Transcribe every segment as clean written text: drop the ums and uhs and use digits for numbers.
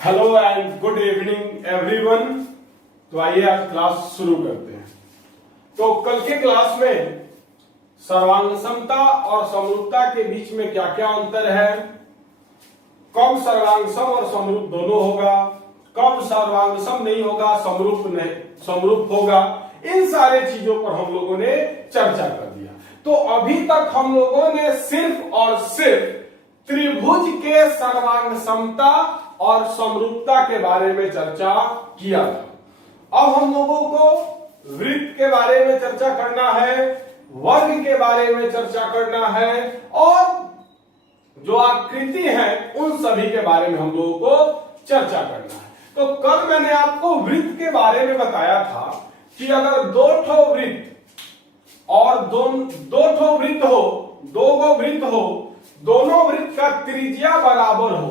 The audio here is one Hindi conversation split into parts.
Hello and good evening everyone. तो आइए आज क्लास शुरू करते हैं। तो कल के क्लास में सर्वांग समता और समरूपता के बीच में क्या क्या अंतर है, कब सर्वांग सम और समरूप दोनों होगा, कब सर्वांग सम नहीं होगा, समरूप होगा, इन सारे चीजों पर हम लोगों ने चर्चा कर दिया। तो अभी तक हम लोगों ने सिर्फ और सिर्फ त्रिभुज के सर्वांग समता और समरूपता के बारे में चर्चा किया था। अब हम लोगों को वृत्त के बारे में चर्चा करना है, वर्ग के बारे में चर्चा करना है और जो आकृति है उन सभी के बारे में हम लोगों को चर्चा करना है। तो कल मैंने आपको वृत्त के बारे में बताया था कि अगर दो ठो वृत्त और दो ठो वृत्त हो, दो गो वृत्त हो, दोनों वृत्त का त्रिज्या बराबर हो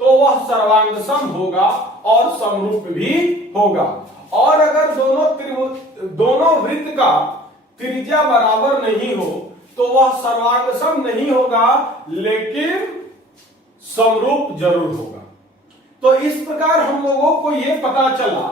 तो वह सर्वांग सम होगा और समरूप भी होगा। और अगर दोनों वृत्त का त्रिज्या बराबर नहीं हो तो वह सर्वांग सम नहीं होगा लेकिन समरूप जरूर होगा। तो इस प्रकार हम लोगों को यह पता चला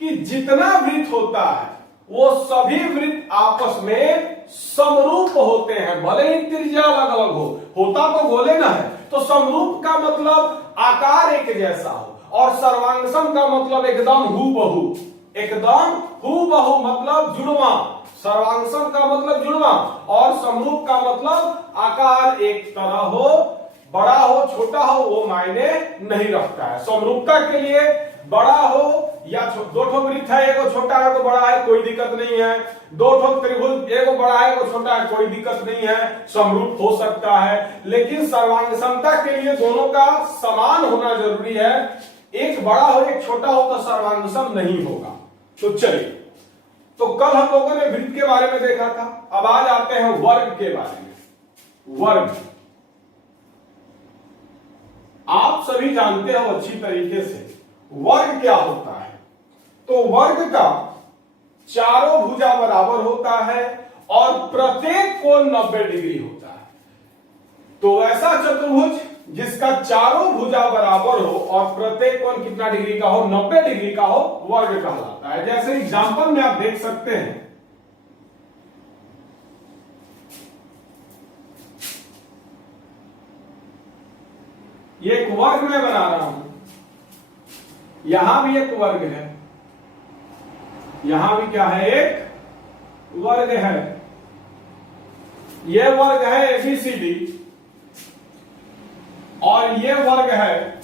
कि जितना वृत्त होता है वो सभी वृत्त आपस में समरूप होते हैं, भले ही त्रिज्या अलग अलग होता तो गोले ना है। तो समरूप का मतलब आकार एक जैसा हो और सर्वांग सम का मतलब एकदम हूबहू, एकदम हूबहू मतलब जुड़वा। सर्वांग सम का मतलब जुड़वा और समरूप का मतलब आकार एक तरह हो, बड़ा हो छोटा हो वो मायने नहीं रखता है। समरूपता के लिए बड़ा हो या दो ठो वृत्त है, एगो छोटा है एगो बड़ा है, कोई दिक्कत नहीं है। दो ठो त्रिभुज, एगो बड़ा है एगो छोटा है, कोई दिक्कत नहीं है, समरूप हो सकता है। लेकिन सर्वांग समता के लिए दोनों का समान होना जरूरी है। एक बड़ा हो एक छोटा हो तो सर्वांग सम नहीं होगा। तो चलिए, तो कल हम लोगों ने वृत्त के बारे में देखा था, अब आज आते हैं वर्ग के बारे में। वर्ग आप सभी जानते हो अच्छी तरीके से वर्ग क्या होता है। तो वर्ग का चारों भुजा बराबर होता है और प्रत्येक कोण 90 डिग्री होता है। तो ऐसा चतुर्भुज जिसका चारों भुजा बराबर हो और प्रत्येक कोण कितना डिग्री का हो, 90 डिग्री का हो, वर्ग कहलाता है। जैसे एग्जांपल में आप देख सकते हैं, ये एक वर्ग मैं बना रहा हूं, यहां भी एक वर्ग है, यहां भी क्या है, एक वर्ग है। यह वर्ग है एबीसीडी और यह वर्ग है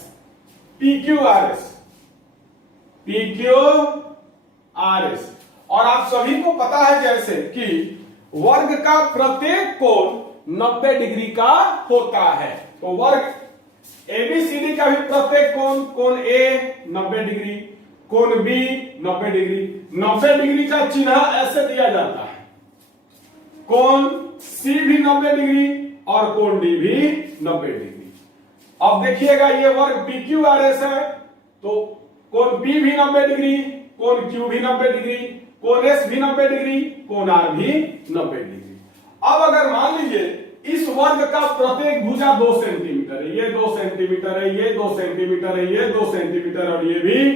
PQRS, PQRS। और आप सभी को पता है जैसे कि वर्ग का प्रत्येक कोण 90 डिग्री का होता है। तो वर्ग एबीसीडी का भी प्रत्येक कोण ए 90 डिग्री, कोण बी 90 डिग्री। 90 डिग्री का चिन्ह ऐसे दिया जाता है, कोण सी भी 90 डिग्री और कोण डी भी 90 डिग्री। अब देखिएगा ये वर्ग PQRS है तो कोण P भी 90 डिग्री, कोण Q भी 90 डिग्री, कोण S भी 90 डिग्री, कोण R भी 90 डिग्री। अब अगर मान लीजिए इस वर्ग का प्रत्येक भुजा 2 सेंटीमीटर है, ये 2 सेंटीमीटर है, ये 2 सेंटीमीटर है, ये 2 सेंटीमीटर और ये भी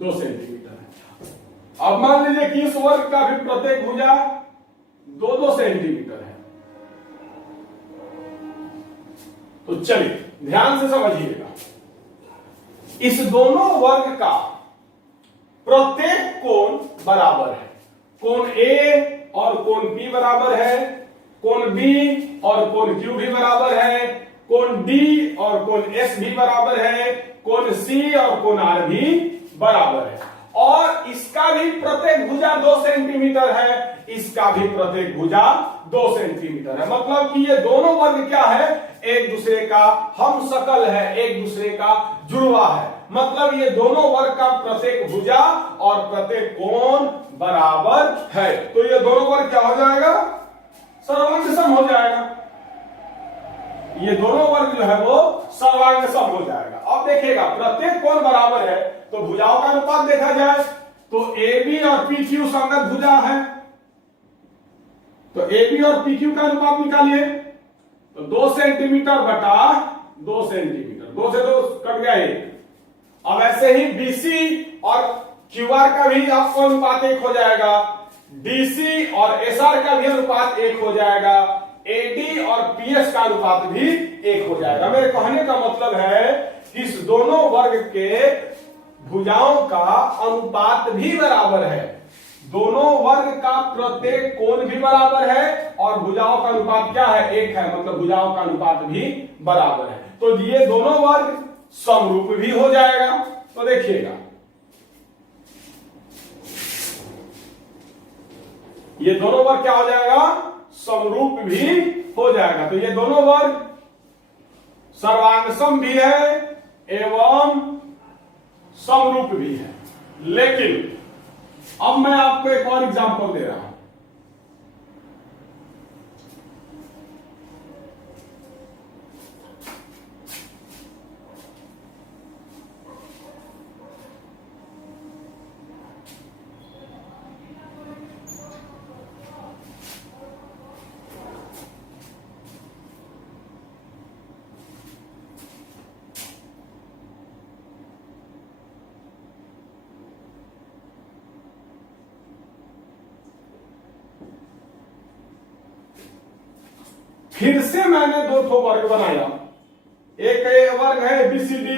2 सेंटीमीटर है। अब मान लीजिए कि इस वर्ग का भी प्रत्येक भुजा 2-2 सेंटीमीटर है। तो चलिए ध्यान से समझिएगा, इस दोनों वर्ग का प्रत्येक कोण बराबर है। कोण ए और कोण P बराबर है, कोण B और कोण Q भी बराबर है, कोण D और कोण S भी बराबर है, कोण C और कोण R भी बराबर है। और इसका भी प्रत्येक भुजा 2 सेंटीमीटर है, इसका भी प्रत्येक भुजा 2 सेंटीमीटर है। मतलब कि ये दोनों वर्ग क्या है, एक दूसरे का हमशक्ल है, एक दूसरे का जुड़वा है। मतलब ये दोनों वर्ग का प्रत्येक भुजा और प्रत्येक कोण बराबर है। तो ये दोनों वर्ग क्या हो जाएगा, सर्वांग सम हो जाएगा। ये दोनों वर्ग जो है वो सर्वांग सम हो जाएगा। अब देखिएगा प्रत्येक कोण बराबर है तो भुजाओं का अनुपात देखा जाए तो AB और PQ संगत भुजा है, तो AB और PQ का अनुपात निकालिए तो 2 सेंटीमीटर बटा 2 सेंटीमीटर, 2 से 2 कट गया 1, अब ऐसे ही BC और QR का भी आपको अनुपात 1 हो जाएगा, DC और SR का भी अनुपात 1 हो जाएगा, AD और PS का अनुपात भी 1 हो जाएगा। मेरे कहने का मतलब है कि इस दोनों वर्ग के भुजाओं का अनुपात भी बराबर है, दोनों वर्ग का प्रत्येक कोण भी बराबर है और भुजाओं का अनुपात क्या है, 1 है, मतलब भुजाओं का अनुपात भी बराबर है। तो ये दोनों वर्ग समरूप भी हो जाएगा। तो देखिएगा ये दोनों वर्ग क्या हो जाएगा, समरूप भी हो जाएगा। तो ये दोनों वर्ग सर्वांगसम भी है एवं समरूप भी है। लेकिन अब मैं आपको एक और एग्जांपल दे रहा हूं। फिर से मैंने दो ठो वर्ग बनाया, एक वर्ग है ABCD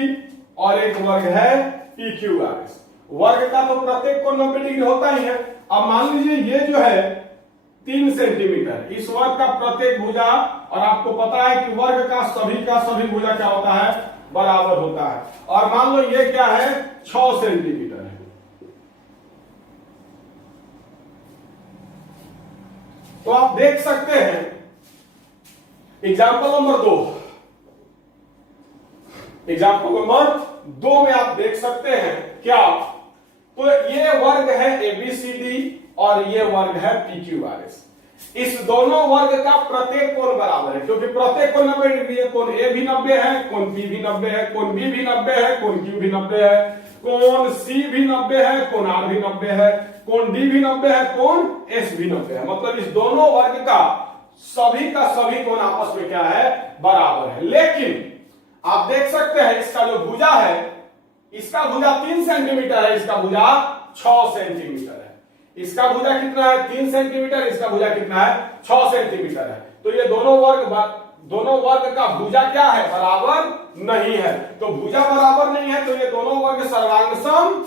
और एक वर्ग है PQRS। वर्ग का तो प्रत्येक कोण 90 डिग्री होता ही है। अब मान लीजिए ये जो है 3 सेंटीमीटर, इस वर्ग का प्रत्येक भुजा, और आपको पता है कि वर्ग का सभी भुजा क्या होता है, बराबर होता है। और मान लो ये क्या है, 6 सेंटीमीटर है। तो आप देख सकते हैं एग्जाम्पल नंबर 2, एग्जाम्पल नंबर 2 में आप देख सकते हैं क्या, तो ये वर्ग है ABCD और ये वर्ग है PQRS। इस दोनों वर्ग का प्रत्येक कोण बराबर है, क्योंकि प्रत्येक कोण 90 डिग्री है। कोण A भी 90 है, कोण B भी 90 है, कोण B भी 90 है, कोण Q भी 90 है, कोण C भी 90 है, कोण R भी 90 है, कोण D भी 90 है, कोण S भी 90 है। मतलब इस दोनों वर्ग का सभी कोण आपस में क्या है, बराबर है। लेकिन आप देख सकते हैं इसका जो भुजा है, इसका भुजा 3 सेंटीमीटर है, इसका भुजा 6 सेंटीमीटर है। इसका भुजा कितना है, 3 सेंटीमीटर, इसका भुजा कितना है, 6 सेंटीमीटर है। तो ये दोनों वर्ग का भुजा क्या है, बराबर नहीं है। तो भुजा बराबर नहीं है, तो ये दोनों वर्ग सर्वांगसम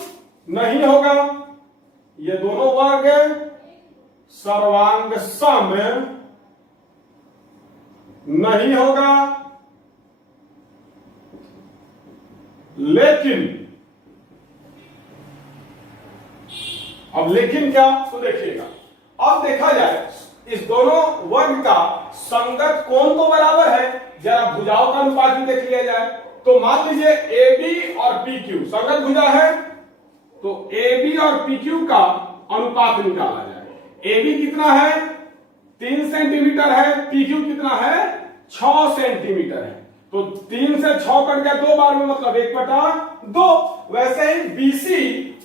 नहीं होगा। ये दोनों वर्ग सर्वांगसम नहीं होगा। लेकिन अब लेकिन क्या, तो देखिएगा, अब देखा जाए इस दोनों वर्ग का संगत कोण तो बराबर है। जरा भुजाओं का अनुपात भी देख लिया जाए। तो मान लीजिए AB और PQ संगत भुजा है, तो AB और PQ का अनुपात निकाला जाए। AB कितना है, 3 सेंटीमीटर है, PQ कितना है, 6 सेंटीमीटर है। तो 3 से 6 कट गया 2 बार में, मतलब 1/2। वैसे ही BC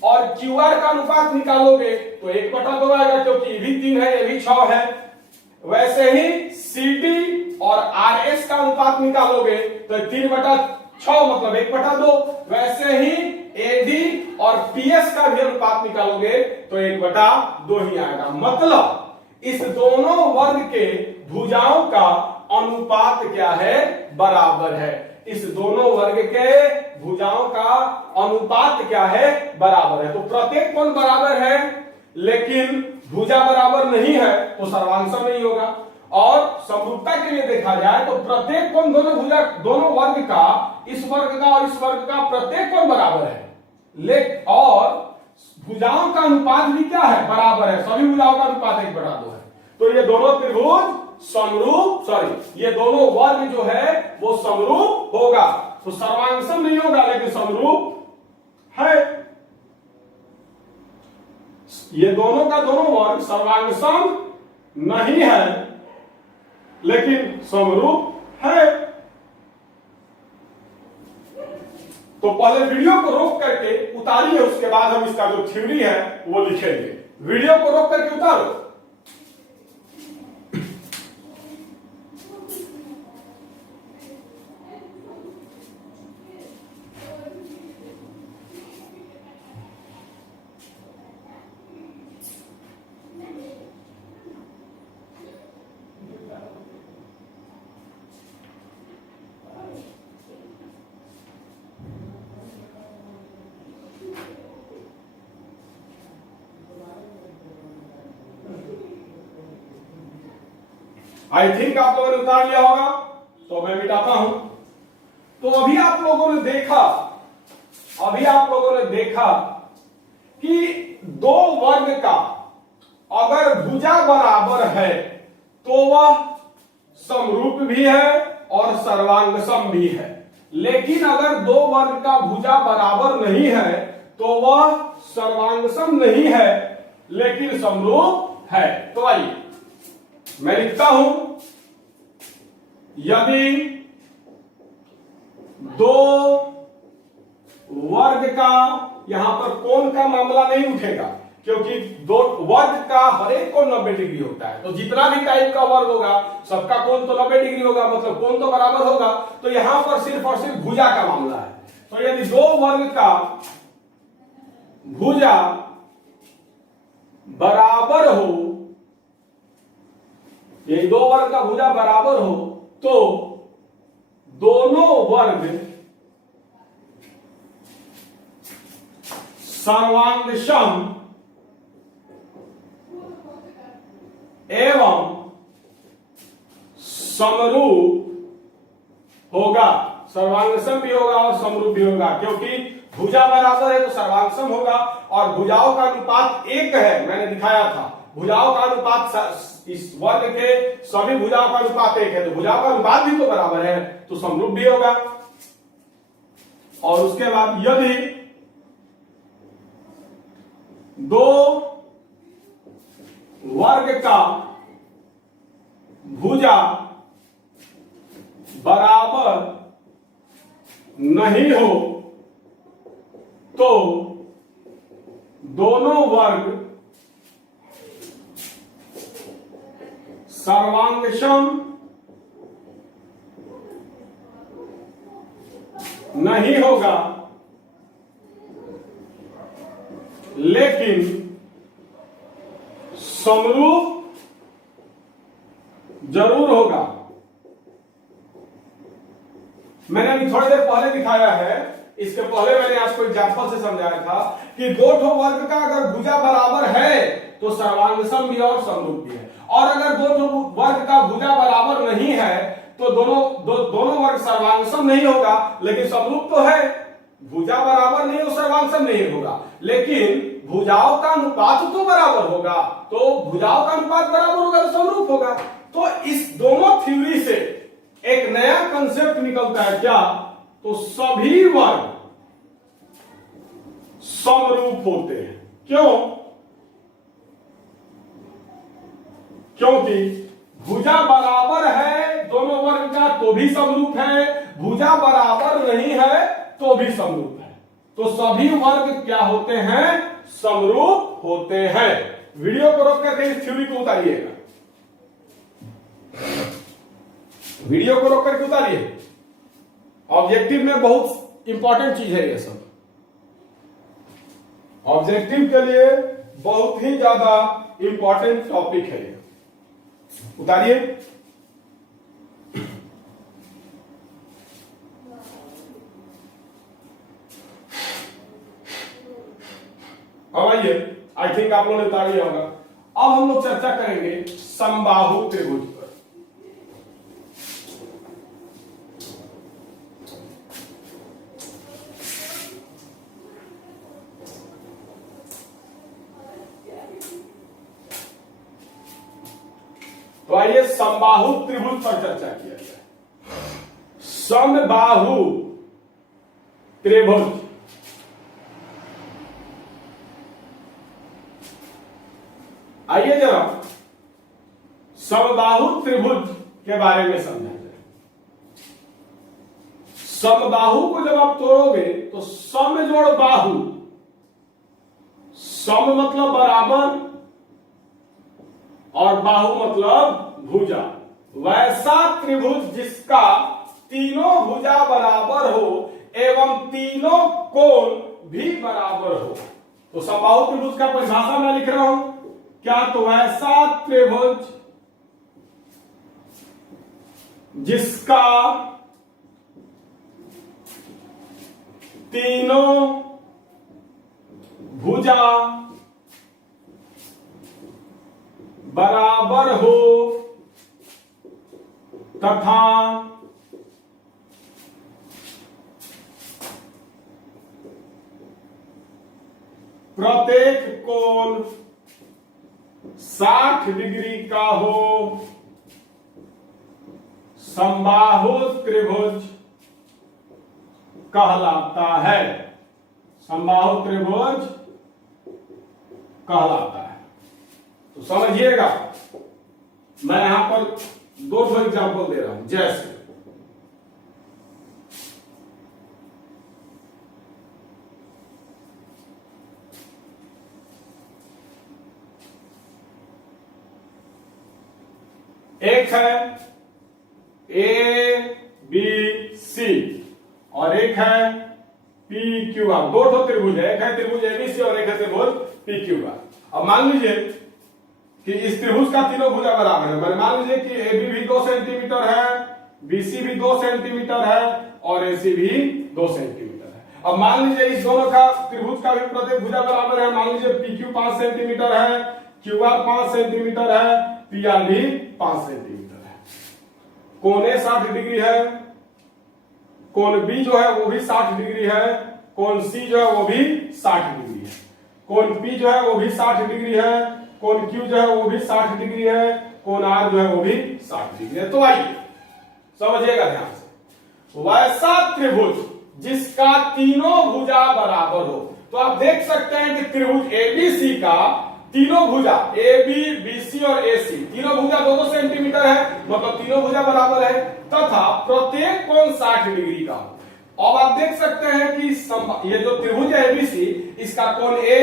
और QR का अनुपात निकालोगे तो 1/2 आएगा, क्योंकि ये भी 3 है, ये भी 6 है। वैसे ही CD और RS का अनुपात निकालोगे तो 3/6 मतलब 1/2। वैसे ही AD और PS का भी अनुपात निकालोगे तो 1/2 ही आएगा। मतलब इस दोनों वर्ग के भुजाओं का अनुपात क्या है, बराबर है। इस दोनों वर्ग के भुजाओं का अनुपात क्या है, बराबर है। तो प्रत्येक कोण बराबर है, लेकिन भुजा बराबर नहीं है, तो सर्वांगसम नहीं होगा। और समरूपता के लिए देखा जाए तो प्रत्येक कोण दोनों वर्ग का, इस वर्ग का और इस वर्ग का प्रत्येक कोण बराबर है। और भुजाओं का अनुपात भी क्या है, बराबर है। सभी भुजाओं का अनुपात 1/2 है। तो ये दोनों त्रिभुज ये दोनों वर्ग जो है वो समरूप होगा। तो सर्वांगसम नहीं होगा, लेकिन समरूप है। ये दोनों का दोनों वर्ग सर्वांगसम नहीं है, लेकिन समरूप है। तो पहले वीडियो को रोक करके उतारिए, उसके बाद हम इसका जो थ्योरी है वो लिखेंगे। वीडियो को रोक करके उतारो। आई थिंक आप लोगों ने उतार लिया होगा, तो मैं मिटाता हूं। तो अभी आप लोगों ने देखा कि दो वर्ग का अगर भुजा बराबर है तो वह समरूप भी है और सर्वांग सम भी है। लेकिन अगर दो वर्ग का भुजा बराबर नहीं है तो वह सर्वांग सम नहीं है लेकिन समरूप है। तो आइए मैं लिखता हूं, यदि दो वर्ग का, यहां पर कोण का मामला नहीं उठेगा क्योंकि दो वर्ग का हर एक कोण 90 डिग्री होता है, तो जितना भी टाइप का वर्ग होगा सबका कोण तो 90 डिग्री होगा, मतलब कोण तो बराबर होगा। तो यहां पर सिर्फ और सिर्फ भुजा का मामला है। तो यदि दो वर्ग का भुजा बराबर हो, यदि दो वर्ग का भुजा बराबर हो तो दोनों वर्ग सर्वांग सम एवं समरूप होगा। सर्वांग सम भी होगा और समरूप भी होगा, क्योंकि भुजा बराबर है तो सर्वांग सम होगा और भुजाओं का अनुपात एक है। मैंने दिखाया था भुजाओं का अनुपात, इस वर्ग के सभी भुजाओं का अनुपात एक है, तो भुजाओं का अनुपात भी तो बराबर है, तो समरूप भी होगा। और उसके बाद यदि दो वर्ग का भुजा बराबर नहीं हो तो दोनों वर्ग सर्वांग सम नहीं होगा लेकिन समरूप जरूर होगा। मैंने अभी थोड़ी देर पहले दिखाया है, इसके पहले मैंने आपको एग्जांपल से समझाया था कि दो ठो वर्ग का अगर भुजा बराबर है तो सर्वांग सम भी और समरूप भी है, और अगर दो ठो वर्ग का भुजा बराबर नहीं है तो दोनों वर्ग सर्वांग सम नहीं होगा लेकिन समरूप तो है। भुजा बराबर नहीं हो सर्वांग सम नहीं होगा, लेकिन भुजाओं का अनुपात तो बराबर होगा, तो भुजाओं का अनुपात बराबर होगा तो समरूप होगा। तो इस दोनों थ्योरी से एक नया कंसेप्ट निकलता है, क्या? तो सभी वर्ग समरूप होते हैं। क्यों? क्योंकि भुजा बराबर है दोनों वर्ग का तो भी समरूप है, भुजा बराबर नहीं है तो भी समरूप है। तो सभी वर्ग क्या होते हैं? समरूप होते हैं। वीडियो को रोक करके इस थ्योरी को उतारिएगा, वीडियो को रोक करके उतारिए। ऑब्जेक्टिव में बहुत इंपॉर्टेंट चीज है ये सब, ऑब्जेक्टिव के लिए बहुत ही ज्यादा इंपॉर्टेंट टॉपिक है ये। उतारिए। अब आइए, आई थिंक आप लोगों ने उतार लिया होगा। अब हम लोग चर्चा करेंगे समबाहु त्रिभुज पर। तो आइए समबाहु त्रिभुज पर चर्चा किया जाए। समबाहु त्रिभुज, आइए जरा समबाहु त्रिभुज के बारे में समझा जाए। समबाहु को जब आप तोड़ोगे तो सम जोड़ बाहु, सम मतलब बराबर और बाहु मतलब भुजा, वैसा त्रिभुज जिसका तीनों भुजा बराबर हो एवं तीनों कोण भी बराबर हो। तो समबाहु त्रिभुज का परिभाषा मैं लिख रहा हूं, क्या? तो ऐसा त्रिभुज जिसका तीनों भुजा बराबर हो तथा प्रत्येक कोण 60 डिग्री का हो समबाहु त्रिभुज कहलाता है। समबाहु त्रिभुज कहलाता है। तो समझिएगा, मैं यहां पर दो एग्जांपल दे रहा हूं। जैसे एक है ए बी सी और एक है पी क्यू आर। दो त्रिभुज है, एक है त्रिभुज एबीसी और एक है त्रिभुज पी क्यू आर। अब मान लीजिए कि इस त्रिभुज का तीनों भुजा बराबर है। मैंने मान लीजिए कि ए बी भी 2 सेंटीमीटर है, बीसी भी 2 सेंटीमीटर है और एसी भी 2 सेंटीमीटर है। अब मान लीजिए इस दोनों का त्रिभुज का भी प्रत्येक भुजा बराबर है। मान लीजिए पी क्यू 5 सेंटीमीटर है, क्यू आर 5 सेंटीमीटर है, पी आर भी 5 सेंटीमीटर है। कोण ए 60 डिग्री है, कोण बी जो है वो भी 60 डिग्री है, कोण सी जो है वो भी 60 डिग्री है, कोण पी जो है वो भी 60 डिग्री है, कोण क्यू जो है वो भी 60 डिग्री है, कोण आर जो है वो भी 60 डिग्री है। तो आइए समझिएगा ध्यान से, वैसा त्रिभुज जिसका तीनों भुजा बराबर हो। तो आप देख सकते हैं कि त्रिभुज एबीसी का तीनों भुजा ए बी बी सी और ए सी तीनों भुजा 2-2 सेंटीमीटर है, मतलब तीनों भुजा बराबर है, तथा प्रत्येक कोण 60 डिग्री का हो। अब आप देख सकते हैं कि ये जो त्रिभुज है एबीसी, इसका कोण ए,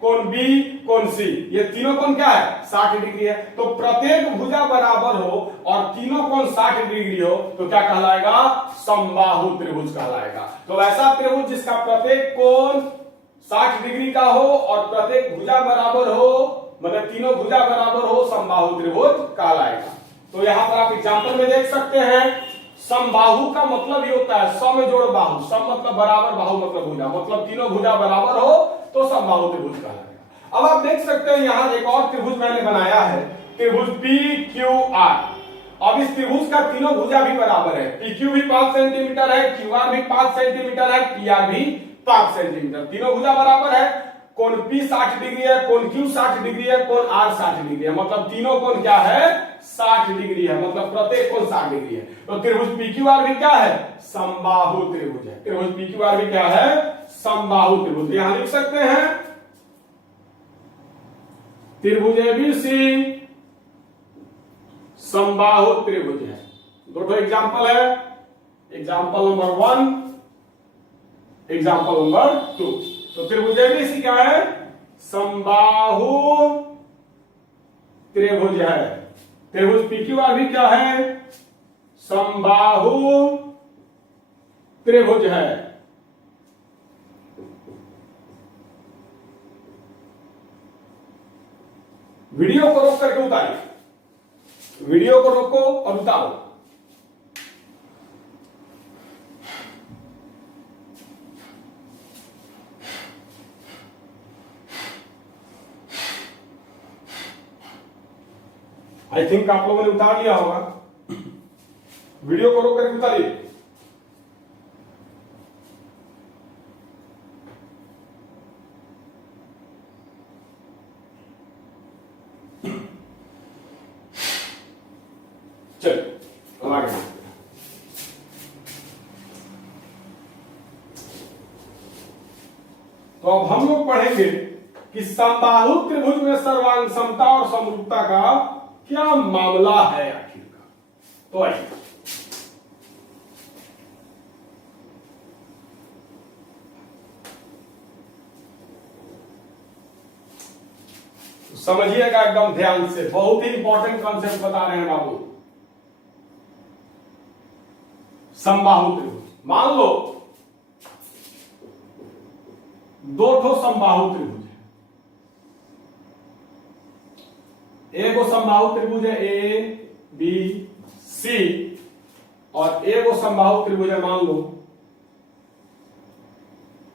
कोण बी, कोण सी, ये तीनों कोण क्या है 60 डिग्री है। तो प्रत्येक भुजा बराबर हो और तीनों कोण 60 डिग्री हो तो क्या कहलाएगा? समबाहु त्रिभुज कहलाएगा। तो ऐसा त्रिभुज जिसका प्रत्येक कोण 60 डिग्री का हो और प्रत्येक भुजा बराबर हो, मतलब तीनों भुजा बराबर हो, समबाहु त्रिभुज कहलाएगा। तो यहां पर आप एग्जांपल में देख सकते हैं, समबाहु का मतलब ये होता है सम में जोड़ बाहु। सम मतलब बराबर, बाहु मतलब भुजा, मतलब तीनों भुजा बराबर हो तो समबाहु त्रिभुज कहलाएगा। अब आप देख सकते हैं यहां एक और त्रिभुज मैंने बनाया है, त्रिभुज पी क्यू आर। अब इस त्रिभुज का तीनों भुजा भी बराबर है, पी क्यू भी 5 सेंटीमीटर है, क्यू आर भी 5 सेंटीमीटर है, पी आर भी 5 सेंटीमीटर, तीनों भुजा बराबर है। कोण P 60 डिग्री है, कोण Q 60 डिग्री है, कोण R 60 डिग्री है, मतलब तीनों कोण क्या है 60 डिग्री है, मतलब प्रत्येक कोण 60 डिग्री है। तो त्रिभुज PQR भी क्या है? समबाहु त्रिभुज है। त्रिभुज PQR भी क्या है? समबाहु त्रिभुज। यहां लिख सकते हैं त्रिभुज ABC समबाहु त्रिभुज है। दो एग्जांपल है, एग्जांपल नंबर 1, एग्जांपल नंबर 2। तो त्रिभुज एबीसी क्या है? समबाहु त्रिभुज है। त्रिभुज पीक्यूआर भी क्या है? समबाहु त्रिभुज है। वीडियो को रोक करके उतारिए, वीडियो को रोको और उतारो। आई थिंक आप लोगों ने उतार लिया होगा, वीडियो को रोक करके उतारिए। चलिए हम आगे बढ़ते हैं। तो अब हम लोग पढ़ेंगे कि समबाहु त्रिभुज में सर्वांग समता और समरूपता का क्या मामला है आखिर का। तो आइए समझिएगा एकदम ध्यान से, बहुत ही इंपॉर्टेंट कॉन्सेप्ट बता रहे हैं बाबू। समबाहु त्रिभुज, मान लो दो ठो समबाहु त्रिभुज है। एक वो समबाहु त्रिभुज है ए बी सी और एक वो समबाहु त्रिभुज है मान लो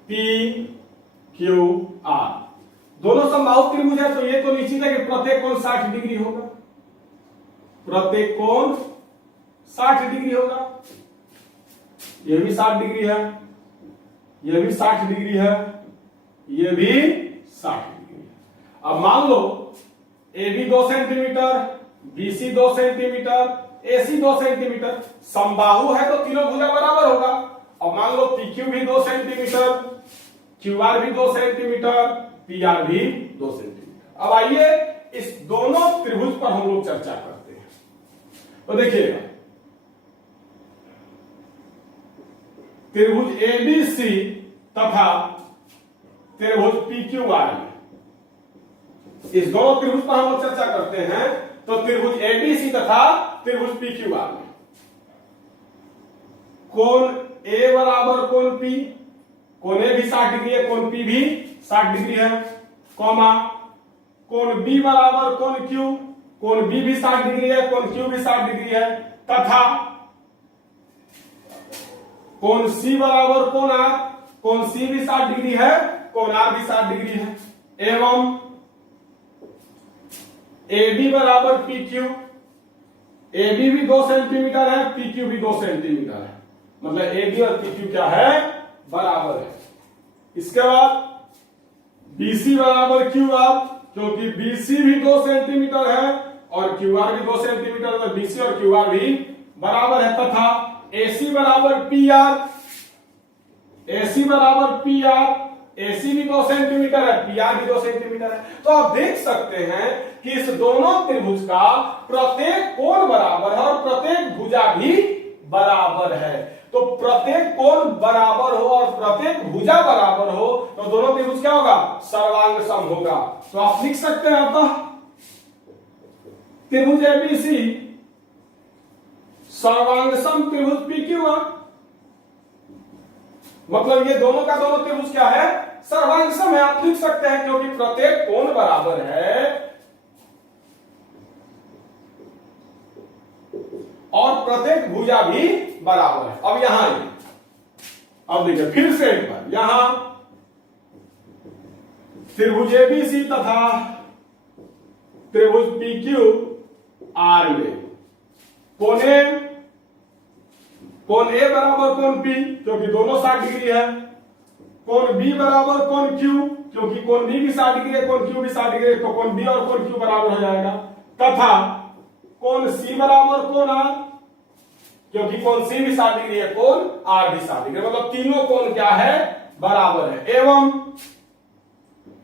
पी क्यू आर। दोनों समबाहु त्रिभुज है तो ये तो निश्चित है कि प्रत्येक कोण 60 डिग्री होगा। प्रत्येक कोण 60 डिग्री होगा। ये भी 60 डिग्री है, ये भी 60 डिग्री है, ये भी 60 डिग्री है। अब मान लो A B 2 centimetre, B C 2 centimetre, A C 2 centimetre, समबाहु है तो तीनों भुजा बराबर होगा। अब मान लो पी क्यू भी 2 सेंटीमीटर, क्यू आर भी 2 सेंटीमीटर, पी आर भी 2 सेंटीमीटर। अब आइए इस दोनों त्रिभुज पर हम लोग चर्चा करते हैं। तो देखिएगा, त्रिभुज एबीसी तथा त्रिभुज पीक्यूआर, इस दोनों त्रिभुज पर हम लोग चर्चा करते हैं। तो त्रिभुज एबीसी तथा त्रिभुज पीक्यूआर में कोण ए बराबर कोण पी, कोण ए भी 60 डिग्री है, कोण पी भी 60 डिग्री है, कॉमा कोण बी बराबर कोण क्यू, कोण बी भी 60 डिग्री है, कोण क्यू भी 60 डिग्री है, तथा कोण सी बराबर कोण आर, कोण सी भी 60 डिग्री है, कोण आर भी 60 डिग्री है, एवं ए बी बराबर पी क्यू, ए बी भी 2 सेंटीमीटर है, पी क्यू भी 2 सेंटीमीटर है, मतलब ए बी और पी क्यू क्या है, बराबर है। इसके बाद बीसी बराबर क्यू आर, क्योंकि बीसी भी 2 सेंटीमीटर है और क्यू आर भी 2 सेंटीमीटर, तो बीसी और क्यू आर भी बराबर है, तथा एसी बराबर पी आर, एसी बराबर पी आर, एसी भी 2 सेंटीमीटर है, पी आर भी 2 सेंटीमीटर है। तो आप देख सकते हैं कि इस दोनों त्रिभुज का प्रत्येक कोण बराबर है और प्रत्येक भुजा भी बराबर है। तो प्रत्येक कोण बराबर हो और प्रत्येक भुजा बराबर हो तो दोनों त्रिभुज क्या होगा, सर्वांग सम होगा। तो आप लिख सकते हैं अतः त्रिभुज एबीसी सर्वांग सम त्रिभुज पीक्यूआर, मतलब ये दोनों का दोनों त्रिभुज क्या है, सर्वांग सम है। आप लिख सकते हैं क्योंकि प्रत्येक कोण बराबर है और प्रत्येक भुजा भी बराबर है। अब यहां आइए, अब देखिए फिर से एक बार, यहां त्रिभुज एबीसी तथा त्रिभुज पीक्यू आर में कोण ए बराबर कोण पी, क्योंकि दोनों 60 डिग्री है, कोण बी बराबर कोण क्यू, क्योंकि कोण बी भी 60 डिग्री है, कोण क्यू भी 60 डिग्री है, तो कोण बी और कोण क्यू बराबर हो जाएगा, तथा कोण सी बराबर कोण आर, क्योंकि कोण सी भी 60 डिग्री है, कोण आर भी 60 डिग्री, मतलब तीनों कोण क्या है, बराबर है। एवं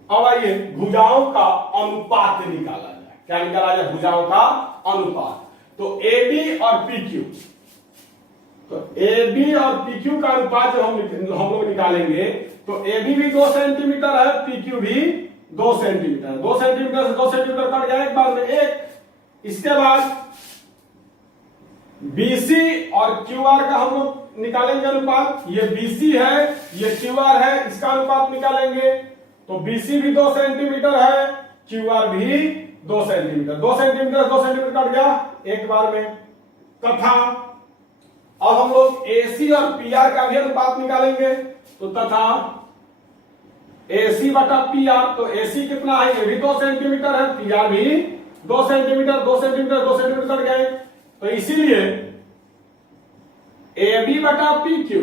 अब आइए भुजाओं का अनुपात निकाला जाए। क्या निकाला जाए, भुजाओं का अनुपात। तो ए बी और पी क्यू, तो ए बी और पी क्यू का अनुपात जब हम लोग निकालेंगे तो ए बी भी 2 सेंटीमीटर है, पी क्यू भी 2 सेंटीमीटर, 2 सेंटीमीटर से 2 सेंटीमीटर कट गया एक बार में एक। इसके बाद बीसी और क्यू आर का हम लोग निकालेंगे अनुपात, ये बीसी है, ये क्यू आर है, इसका अनुपात निकालेंगे तो बीसी भी 2 सेंटीमीटर है, क्यू आर भी 2 सेंटीमीटर, 2 सेंटीमीटर 2 सेंटीमीटर कट गया एक बार में, तथा अब हम लोग एसी और पी आर का भी अनुपात निकालेंगे तो तथा एसी बटा पी आर, तो एसी कितना है, ये भी 2 सेंटीमीटर है, पी आर भी 2 सेंटीमीटर, 2 सेंटीमीटर 2 सेंटीमीटर कट गए, तो इसीलिए ए बी बटा पी क्यू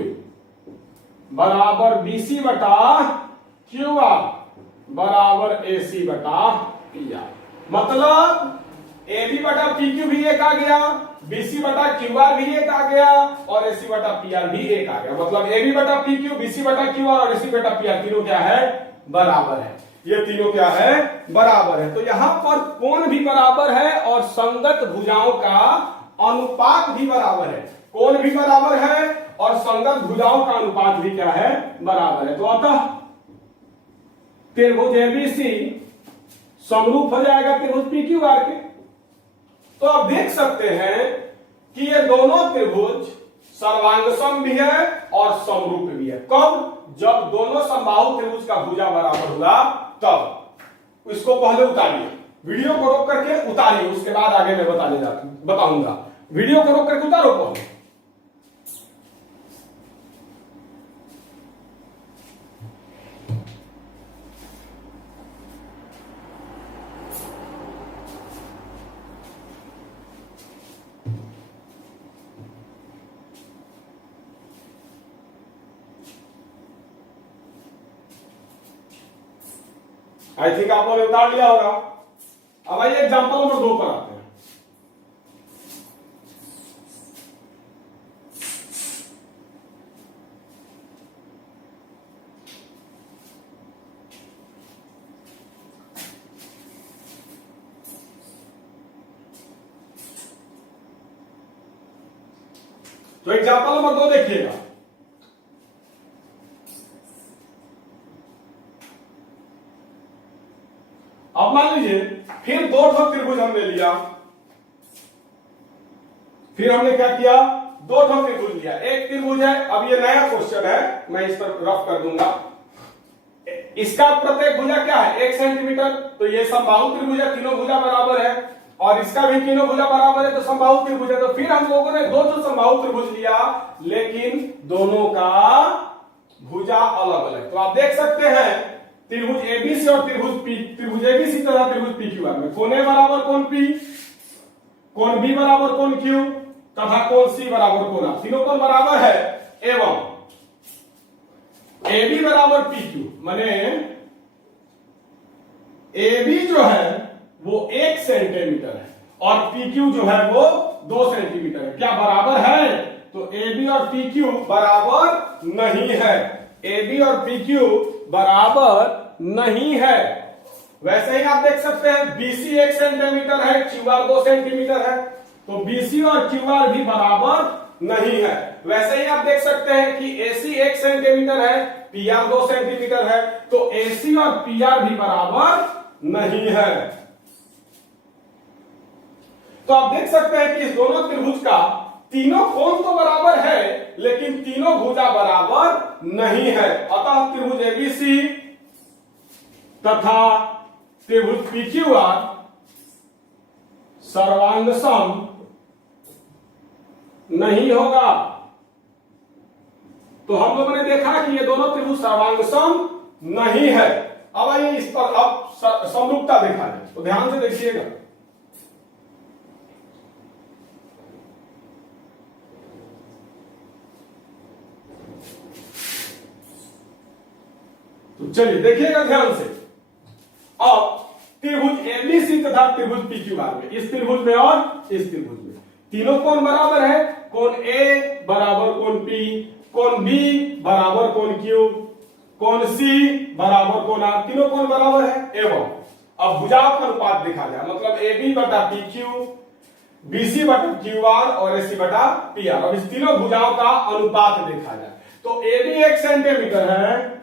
बराबर बीसी बटा क्यू आर बराबर एसी बटा पी आर, मतलब ए बी बटा पी क्यू भी एक आ गया, बीसी बटा क्यू आर भी एक आ गया और एसी बटा पी आर भी एक आ गया, मतलब ए बी बटा पी क्यू, बीसी बटा क्यू आर और एसी बटा पी आर तीनों क्या है, बराबर है। ये तीनों क्या है, बराबर है। तो यहां पर कोण भी बराबर है और संगत भुजाओं का अनुपात भी बराबर है, कोण भी बराबर है और संगत भुजाओं का अनुपात भी क्या है, बराबर है। तो अतः त्रिभुज एबीसी समरूप हो जाएगा त्रिभुज पीक्यूआर के। तो आप देख सकते हैं कि ये दोनों त्रिभुज सर्वांगसम भी है और समरूप भी है। कब, जब दोनों समबाहु त्रिभुज का भुजा बराबर होगा तब। इसको पहले उतारिए, वीडियो को रोक करके उतारिए, उसके बाद आगे मैं बताऊंगा। वीडियो को रोक करके उतारो पहले। आई थिंक आप लोगों ने उतार लिया होगा। अब आइए एग्जांपल नंबर 2 पर आते हैं। तो एग्जांपल नंबर 2 देखिएगा। अब मान लीजिए फिर 2 ठो त्रिभुज हमने लिया, फिर हमने क्या किया, 2 ठो त्रिभुज लिया। एक त्रिभुज है, अब ये नया क्वेश्चन है, मैं इस पर रफ कर दूंगा। इसका प्रत्येक भुजा क्या है, 1 सेंटीमीटर। तो ये समबाहु त्रिभुज है, तीनों भुजा बराबर है, और इसका भी तीनों भुजा बराबर है, तो समबाहु त्रिभुज है। तो फिर हम लोगों ने 2 ठो समबाहु त्रिभुज लिया, लेकिन दोनों का भुजा अलग अलग। तो आप देख सकते हैं त्रिभुज एबीसी और त्रिभुज एबीसी तथा त्रिभुज पीक्यूआर में कोण ए बराबर कोण पी, कोण बी बराबर कोण क्यू तथा कोण सी बराबर कोण आर, तीनों कोण बराबर है। एवं ए बी बराबर पी क्यू, माने ए बी जो है वो 1 सेंटीमीटर है और पी क्यू जो है वो 2 सेंटीमीटर है। क्या बराबर है? तो ए बी और पी क्यू बराबर नहीं है, ए बी और पी क्यू बराबर नहीं है। वैसे ही आप देख सकते हैं बीसी 1 सेंटीमीटर है, क्यूआर 2 सेंटीमीटर है, तो बीसी और क्यूआर भी बराबर नहीं है। वैसे ही आप देख सकते हैं कि एसी 1 सेंटीमीटर है, पीआर 2 सेंटीमीटर है, तो एसी और पीआर भी बराबर नहीं है। तो आप देख सकते हैं कि इस दोनों त्रिभुज का तीनों कोण तो बराबर है, लेकिन तीनों भुजा बराबर नहीं है। अतः त्रिभुज एबीसी तथा त्रिभुज पीक्यूआर सर्वांगसम नहीं होगा। तो हम लोगों ने देखा कि ये दोनों त्रिभुज सर्वांगसम नहीं है। अब आइए इस पर अब समरूपता देखा जाए, तो ध्यान से देखिएगा। तो चलिए देखिएगा ध्यान से। अब त्रिभुज एबीसी तथा त्रिभुज पीक्यूआर में, इस त्रिभुज में और इस त्रिभुज में तीनों कोण बराबर है। कोण ए बराबर कोण पी, कोण बी बराबर कोण क्यू, कोण सी बराबर कोण आर, तीनों कोण बराबर है। एवं अब भुजाओं का अनुपात देखा जाए, मतलब ए बी बटा पी क्यू, बीसी बटा क्यू आर और एसी बटा पी आर। अब इस तीनों भुजाओं का अनुपात देखा जाए, तो ए बी 1 सेंटीमीटर है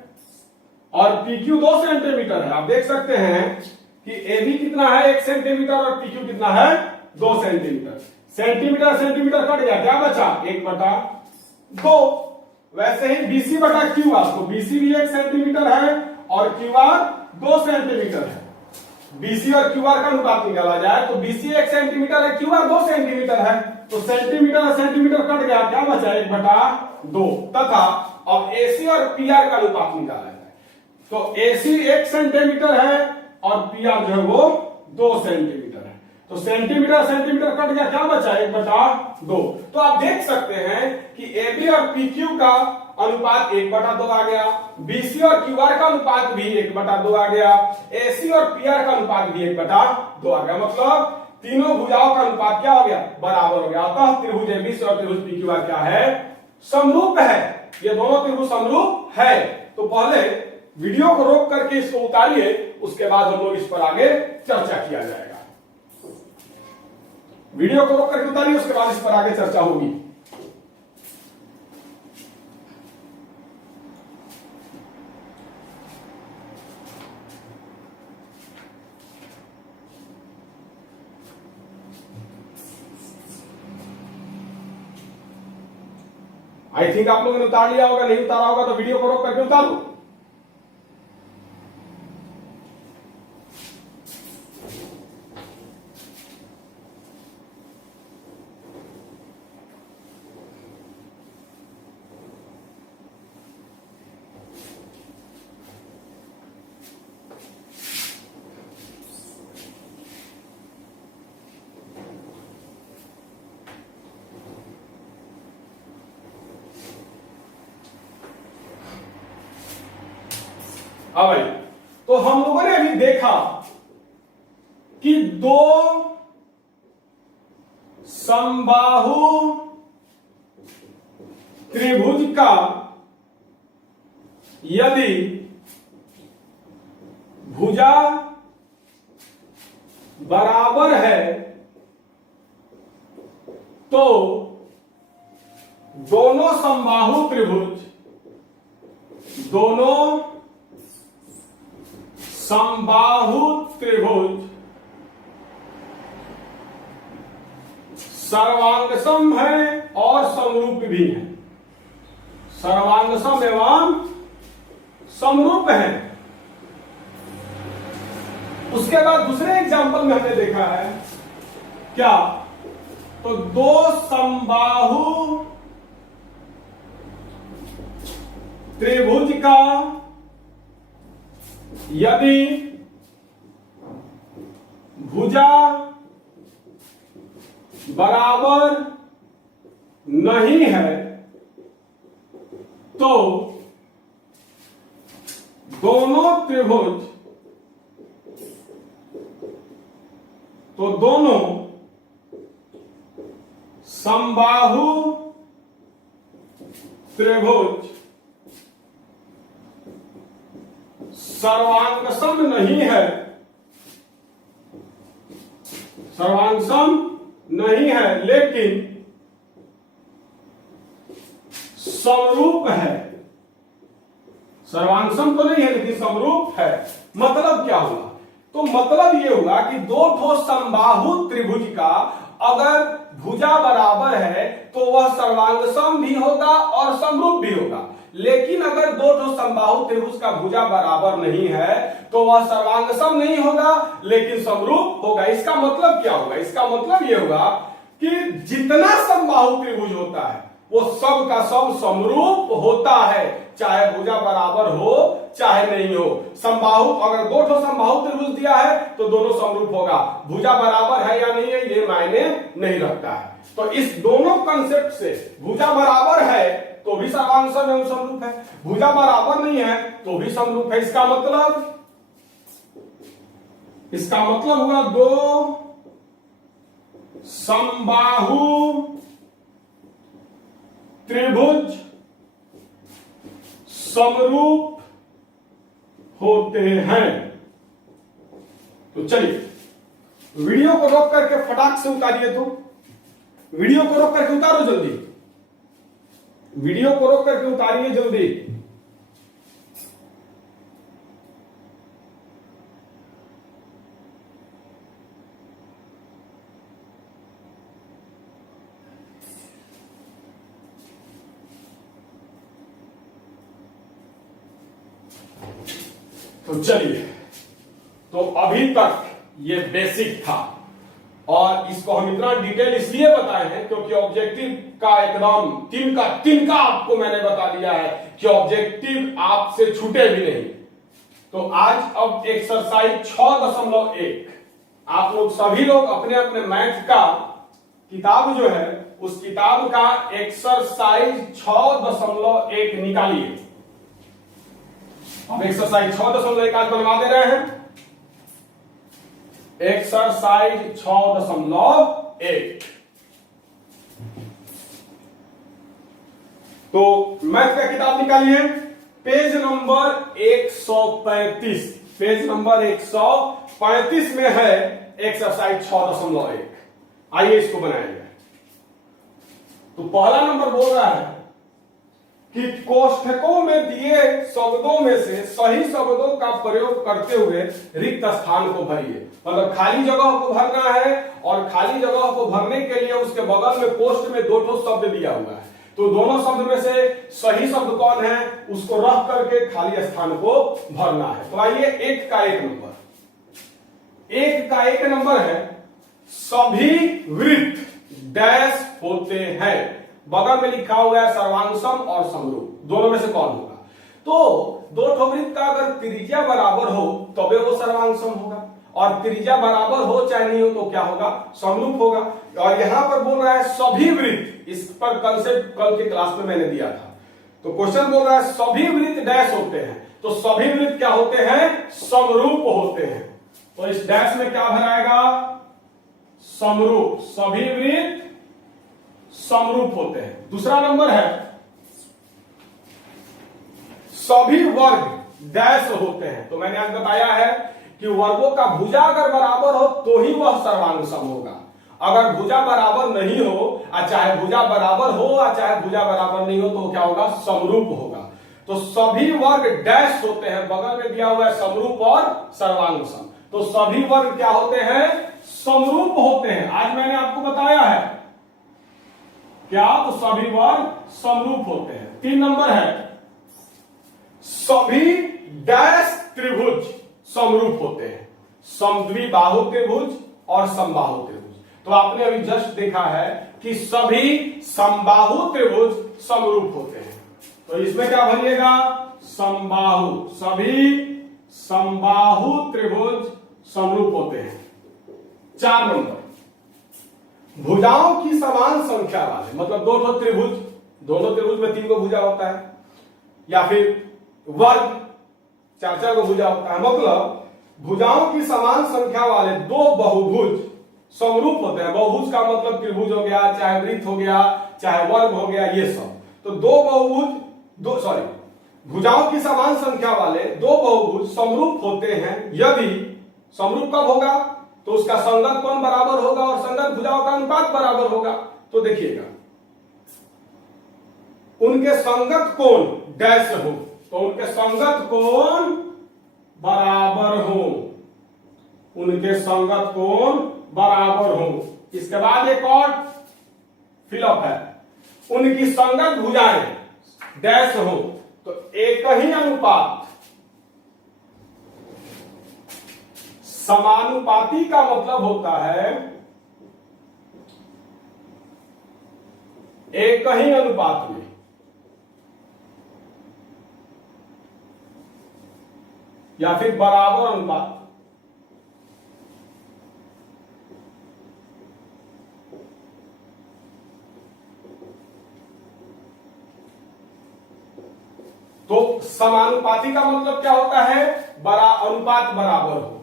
और PQ 2 सेंटीमीटर है। आप देख सकते हैं कि AB कितना है, 1 सेंटीमीटर, और PQ कितना है, 2 सेंटीमीटर। सेंटीमीटर सेंटीमीटर कट गया, क्या बचा, 1/2। वैसे ही BC बटा QR, तो BC भी 1 सेंटीमीटर है और QR 2 सेंटीमीटर है। BC और QR का अनुपात निकाला जाए तो BC 1 सेंटीमीटर है, QR 2 सेंटीमीटर है, तो सेंटीमीटर और सेंटीमीटर कट गया, क्या बचा, 1/2। तथा अब AC और PR का अनुपात निकाला जाए, तो AC 1 सेंटीमीटर है और PR जो है वो 2 सेंटीमीटर है, तो सेंटीमीटर सेंटीमीटर कट गया, क्या बचा, 1/2। तो आप देख सकते हैं कि AB और PQ का अनुपात 1/2 आ गया, BC और QR का अनुपात भी 1/2 आ गया, AC और PR का अनुपात भी 1/2 आ गया। मतलब तीनों भुजाओं का अनुपात क्या हो गया, बराबर हो गया। अतः त्रिभुज एबीसी और त्रिभुज PQR क्या है, समरूप है। ये दोनों त्रिभुज समरूप है। तो पहले वीडियो को रोक करके इसको उतारिए, उसके बाद हम लोग इस पर आगे चर्चा किया जाएगा। वीडियो को रोक करके उतारिए, उसके बाद इस पर आगे चर्चा होगी। आई थिंक आप लोगों ने उतार लिया होगा, नहीं उतारा होगा तो वीडियो को रोक करके उतारो। हाँ भाई, तो हम लोगों ने अभी देखा कि दो समबाहु त्रिभुज का यदि भुजा बराबर है तो दोनों समबाहु त्रिभुज सर्वांगसम है और समरूप भी है। सर्वांगसम एवं समरूप है। उसके बाद दूसरे एग्जांपल में हमने देखा है क्या, तो दो समबाहु त्रिभुज का यदि भुजा बराबर नहीं है तो दोनों समबाहु त्रिभुज सर्वांगसम नहीं है, लेकिन समरूप है। सर्वांगसम तो नहीं है लेकिन समरूप है। मतलब क्या हुआ, तो मतलब ये हुआ कि दो ठो समबाहु त्रिभुज का अगर भुजा बराबर है तो वह सर्वांगसम भी होगा और समरूप भी होगा। लेकिन अगर दो ठो समबाहु त्रिभुज का भुजा बराबर नहीं है तो वह सर्वांगसम नहीं होगा लेकिन समरूप होगा। इसका मतलब क्या होगा, इसका मतलब यह होगा कि जितना समबाहु त्रिभुज होता है वो सब का सब समरूप होता है, चाहे भुजा बराबर हो चाहे नहीं हो। समबाहु अगर दो ठो समबाहु त्रिभुज दिया है तो दोनों समरूप होगा, भुजा बराबर है या नहीं है ये मायने नहीं रखता है। तो इस दोनों कंसेप्ट से भुजा बराबर है तो भी सर्वांगसम एवं समरूप है, भुजा बराबर नहीं है तो भी समरूप है। इसका मतलब हुआ दो समबाहु त्रिभुज समरूप होते हैं। तो चलिए वीडियो को रोक करके फटाक से उतारिए, तो वीडियो को रोक करके उतारो जल्दी, वीडियो को रोक करके उतारिए जल्दी। तो चलिए, तो अभी तक ये बेसिक था और इसको हम इतना डिटेल इसलिए बताए हैं क्योंकि ऑब्जेक्टिव का एकदम तिनका आपको मैंने बता दिया है कि ऑब्जेक्टिव आपसे छूटे भी नहीं। तो आज अब एक्सरसाइज 6.1 आप लोग सभी लोग अपने अपने मैथ का किताब जो है उस किताब का एक्सरसाइज 6.1 निकालिए। हम एक्सरसाइज 6.1 आज बनवा दे रहे हैं। एक्सरसाइज 6.1 तो मैथ का किताब निकालिए, पेज नंबर 135, पेज नंबर 135 में है एक्सरसाइज 6.1। आइए इसको बनाएंगे। तो पहला नंबर बोल रहा है कि कोष्ठकों में दिए शब्दों में से सही शब्दों का प्रयोग करते हुए रिक्त स्थान को भरिए। मतलब खाली जगह को भरना है और खाली जगह को भरने के लिए उसके बगल में कोष्ठ में दो ठो शब्द दिया हुआ है। तो दोनों शब्द में से सही शब्द कौन है उसको रख करके खाली स्थान को भरना है। तो आइए एक का एक नंबर है सभी वृत्त डैश होते हैं। बगल में लिखा हुआ है सर्वांगसम और समरूप, दोनों में से कौन होगा। तो दो ठो वृत्त का अगर त्रिज्या बराबर हो तबे वो सर्वांगसम होगा और त्रिज्या बराबर हो चाहे नहीं हो तो क्या होगा, समरूप होगा। और यहां पर बोल रहा है सभी वृत्त, इस पर कंसेप्ट कल के क्लास में मैंने दिया था। तो क्वेश्चन बोल रहा है सभी वृत्त डैश होते हैं, तो सभी वृत्त क्या होते हैं? समरूप होते हैं। तो इस डैश में क्या भराएगा? समरूप। सभी वृत्त समरूप होते हैं। दूसरा नंबर है सभी वर्ग डैश होते हैं। तो मैंने आज बताया है कि वर्गों का भुजा अगर बराबर हो तो ही वह सर्वांग सम होगा। अगर भुजा बराबर नहीं हो, चाहे भुजा बराबर हो चाहे भुजा बराबर नहीं हो, तो क्या होगा? समरूप होगा। तो सभी वर्ग डैश होते हैं, बगल में दिया हुआ है समरूप और सर्वांग सम। तो सभी वर्ग क्या होते हैं? समरूप होते हैं। आज मैंने आपको बताया है क्या? तो सभी वर्ग समरूप होते हैं। 3 नंबर है सभी डैश त्रिभुज समरूप होते हैं। समद्विबाहु त्रिभुज और समबाहु त्रिभुज। तो आपने अभी जस्ट देखा है कि सभी समबाहु त्रिभुज समरूप होते हैं। तो इसमें क्या भरिएगा? समबाहु। सभी समबाहु त्रिभुज समरूप होते हैं। 4 नंबर भुजाओं की समान संख्या वाले, मतलब दोनों त्रिभुज, दोनों त्रिभुज में 3 को भुजा होता है, या फिर वर्ग 4 को भुजा होता है। मतलब भुजाओं की समान संख्या वाले 2 बहुभुज समरूप होते हैं। बहुभुज का मतलब त्रिभुज हो गया, चाहे वृत्त हो गया, चाहे वर्ग हो गया, ये सब। तो 2 बहुभुज भुजाओं की समान संख्या वाले 2 बहुभुज समरूप होते हैं यदि, समरूप कब होगा? तो उसका संगत कोण बराबर होगा और संगत भुजाओं का अनुपात बराबर होगा। तो देखिएगा उनके संगत कोण डैश हो, तो उनके संगत कोण बराबर हो, उनके संगत कोण बराबर हो। इसके बाद एक और फिलअप है, उनकी संगत भुजाएं डैश हो, तो एक ही अनुपात समानुपाती का मतलब होता है एक ही अनुपात में या फिर बराबर अनुपात तो समानुपाती का मतलब क्या होता है? अनुपात बराबर हो।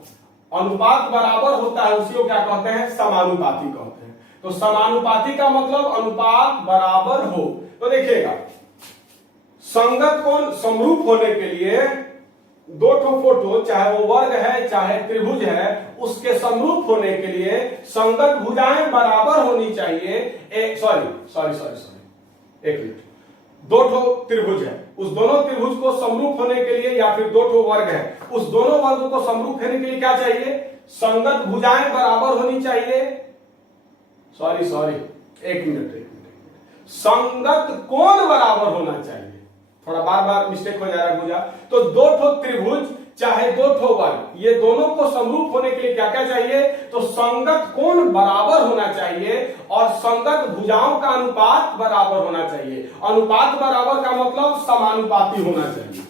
अनुपात बराबर होता है उसी को क्या कहते हैं? समानुपाती कहते हैं। तो समानुपाती का मतलब अनुपात बराबर हो। तो देखिएगा संगत कोण समरूप होने के लिए 2 फोटो, चाहे वो वर्ग है चाहे त्रिभुज है, उसके समरूप होने के लिए संगत भुजाएं बराबर होनी चाहिए। एक मिनट, 2 त्रिभुज है, उस दोनों त्रिभुज को समरूप होने के लिए, या फिर 2 वर्ग है, उस दोनों वर्गों को समरूप होने के लिए क्या चाहिए? संगत भुजाएं बराबर होनी चाहिए। एक मिनट, संगत कोण बराबर होना चाहिए। थोड़ा बार बार मिस्टेक हो जा रहा है भुजा। तो 2 त्रिभुज चाहे 2 वर्ग, ये दोनों को समरूप होने के लिए क्या क्या चाहिए? तो संगत कोण बराबर होना चाहिए और संगत भुजाओं का अनुपात बराबर होना चाहिए। अनुपात बराबर का मतलब समानुपाती होना चाहिए।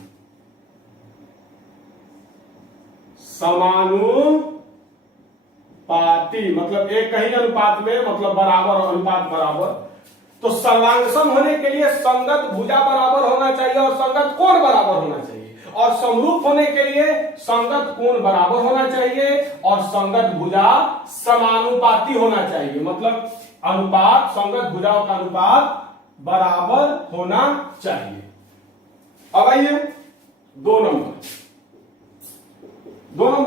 समानुपाती मतलब एक ही अनुपात में, मतलब बराबर, अनुपात बराबर। तो सर्वांगसम होने के लिए संगत भुजा बराबर होना चाहिए और संगत कोण बराबर होना चाहिए, और समरूप होने के लिए संगत कोण बराबर होना चाहिए और संगत भुजा समानुपाती होना चाहिए। मतलब अनुपात, संगत भुजाओं का अनुपात बराबर होना चाहिए। अब आइए 2 नंबर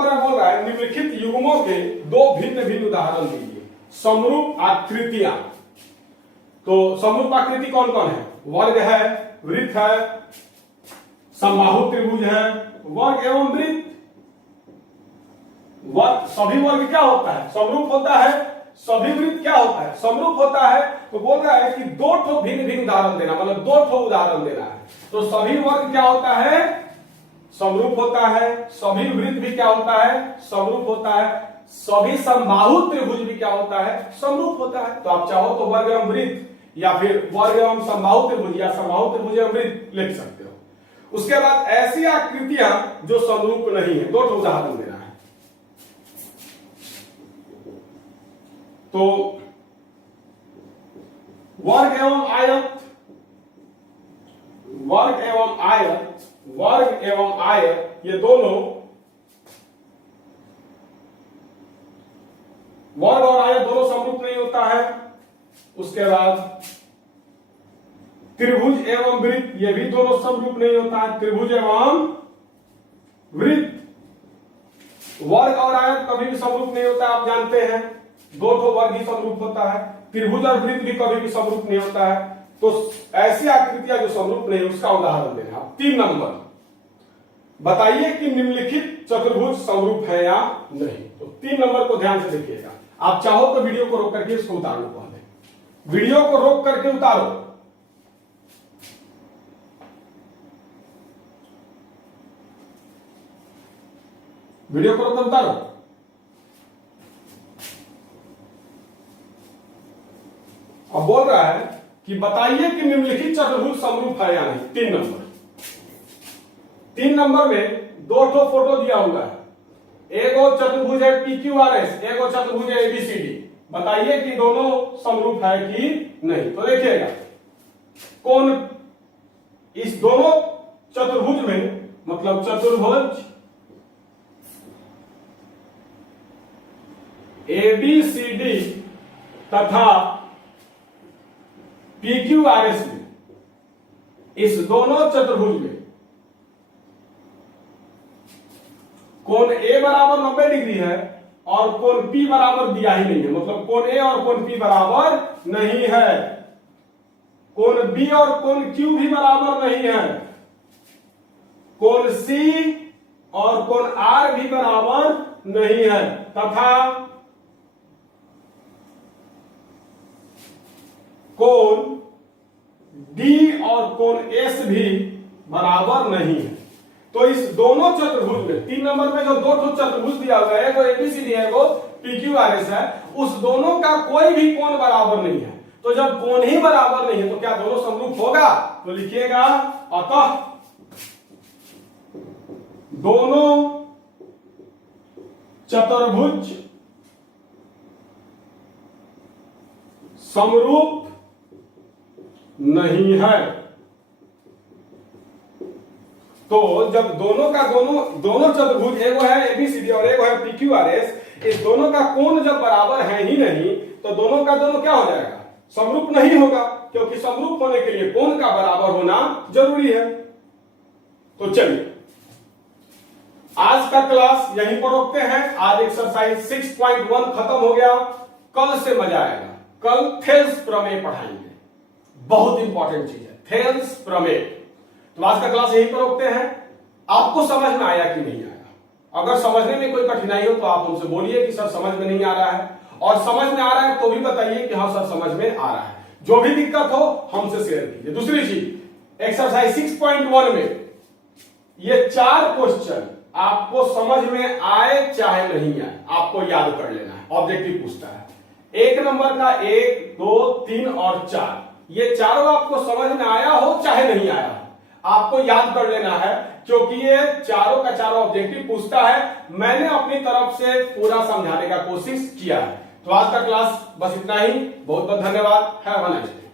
में बोल रहा है निम्नलिखित युग्मों के 2 भिन्न भिन्न उदाहरण दीजिए। समरूप आकृतियां। तो समरूप आकृति कौन कौन है? वर्ग है, वृत्त है, समबाहु त्रिभुज है, वर्ग एवं वृत्त। वर्ग, सभी वर्ग क्या होता है? समरूप होता है। सभी वृत्त क्या होता है? समरूप होता है। तो बोल रहा है कि 2 भिन्न भिन्न उदाहरण देना, मतलब 2 उदाहरण देना है। तो सभी वर्ग क्या होता है? समरूप होता है। सभी वृत्त भी क्या होता है? समरूप होता है। सभी समबाहु त्रिभुज भी क्या होता है? समरूप होता है। तो आप चाहो तो वर्ग एवं वृत्त, या फिर वर्ग एवं समबाहु त्रिभुज, या समबाहु त्रिभुज एवं वृत्त लिख सकते हो। उसके बाद ऐसी आकृतियां जो समरूप नहीं है, 2 उदाहरण देना है। तो वर्ग एवं आयत, वर्ग एवं आयत, वर्ग एवं आयत ये दोनों, वर्ग और आयत दोनों समरूप नहीं होता है। उसके बाद त्रिभुज एवं वृत्त ये भी दोनों समरूप नहीं होता है। त्रिभुज एवं वृत्त, वर्ग और आयत कभी भी समरूप नहीं होता, आप जानते हैं। दो ठो वर्ग ही समरूप होता है। त्रिभुज और वृत्त भी कभी भी समरूप नहीं होता है। तो ऐसी आकृतियां जो समरूप नहीं, उसका उदाहरण देना। आप 3 नंबर बताइए कि निम्नलिखित चतुर्भुज समरूप है या नहीं। तो 3 नंबर को ध्यान से देखिएगा। आप चाहो तो वीडियो को रोक करके इसको उतारो पहले। वीडियो को रोक करके उतारो। वीडियो को रोक उतारो। अब बोल रहा है कि बताइए कि निम्नलिखित चतुर्भुज समरूप है या नहीं। 3 नंबर। 3 नंबर में 2 ठो फोटो दिया हुआ है। एगो चतुर्भुज है PQRS, एगो चतुर्भुज है ABCD। बताइए कि दोनों समरूप है कि नहीं। तो देखिएगा कौन इस दोनों चतुर्भुज में, मतलब चतुर्भुज ABCD तथा PQRS में, इस दोनों चतुर्भुज में कोण A बराबर 90 डिग्री है और कोण P बराबर दिया ही नहीं है। मतलब कोण A और कोण P बराबर नहीं है। कोण B और कोण Q भी बराबर नहीं है। कोण C और कोण R भी बराबर नहीं है। तथा कोण D और कोण S भी बराबर नहीं है। तो इस दोनों चतुर्भुज में, 3 नंबर में जो 2 ठो चतुर्भुज दिया हुआ है, वो ABCD है, वो PQRS है, उस दोनों का कोई भी कोण बराबर नहीं है। तो जब कोण ही बराबर नहीं है तो क्या दोनों समरूप होगा? तो लिखिएगा अतः दोनों चतुर्भुज समरूप नहीं है। तो जब दोनों का दोनों चतुर्भुज, एगो है ABCD और एगो है PQRS, इस दोनों का कोण जब बराबर है ही नहीं तो दोनों का दोनों क्या हो जाएगा? समरूप नहीं होगा, क्योंकि समरूप होने के लिए कोण का बराबर होना जरूरी है। तो चलिए आज का क्लास यहीं पर रोकते हैं। आज एक्सरसाइज 6.1 खत्म हो गया। कल से मजा आएगा। कल थेल्स प्रमेय पढ़ाएंगे। बहुत इंपॉर्टेंट चीज है थेल्स प्रमेय। तो आज का क्लास यहीं पर रोकते हैं। आपको समझ में आया कि नहीं आया? अगर समझने में कोई कठिनाई हो तो आप हमसे बोलिए कि सर समझ में नहीं आ रहा है, और समझ में आ रहा है तो भी बताइए कि हाँ सर समझ में आ रहा है। जो भी दिक्कत हो हमसे शेयर कीजिए। दूसरी चीज, एक्सरसाइज 6.1 में ये 4 क्वेश्चन आपको समझ में आए चाहे नहीं आए, आपको याद कर लेना है। ऑब्जेक्टिव पूछता है 1 नंबर का 1, 2, 3 और 4, ये चारों आपको समझ में आया हो चाहे नहीं आया हो, आपको याद कर लेना है, क्योंकि ये चारों का चारों ऑब्जेक्टिव पूछता है। मैंने अपनी तरफ से पूरा समझाने का कोशिश किया है। तो आज का क्लास बस इतना ही। बहुत बहुत धन्यवाद। Have a nice day.